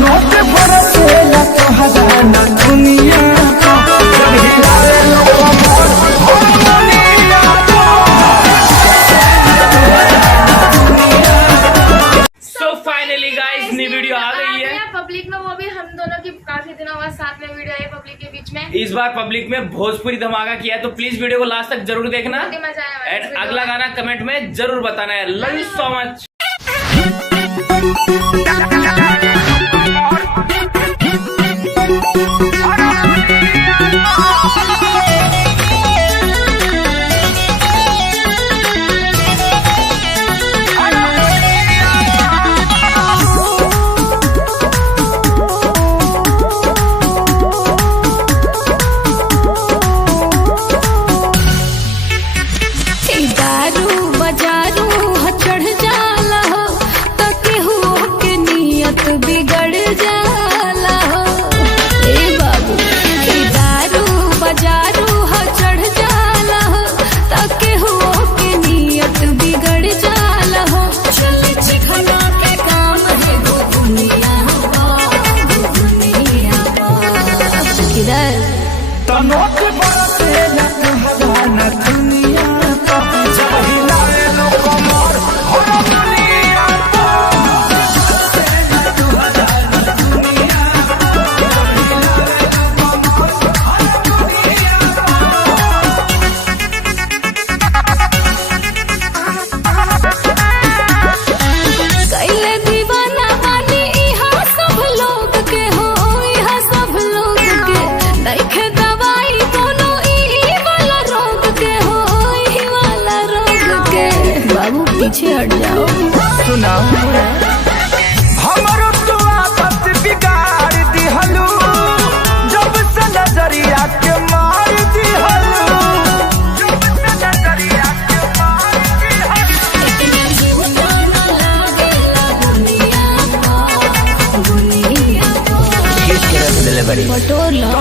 Note बरसेला तोहरा ना दुनिया का जब हिलाए लोग मोर दुनिया का। So finally guys, नई वीडियो आ गई है पब्लिक में, वो भी हम दोनों की काफी दिनों बाद साथ में वीडियो आई पब्लिक के बीच में। इस बार पब्लिक में भोजपुरी धमाका किया है, तो प्लीज वीडियो को लास्ट तक जरूर देखना बहुत ही मजा आया एंड अगला गाना कमेंट में जरूर बताना है। Love you so much. Note बरसेला तोहरा ना दुनिया का जब हिलाए लोग मोर दुनिया का। कैले दीवाना बानी यहाँ सब लोग के हो, यहाँ सब लोग के देखे दवाई दोनों ई वाला रोग के हो, ई वाला रोग के। बाबू पीछे हट जाओ। सुनाओ हमरो तो आदत बिगाड़ दिहलू जब से नजरिया के मार दिहलू। बटोर लो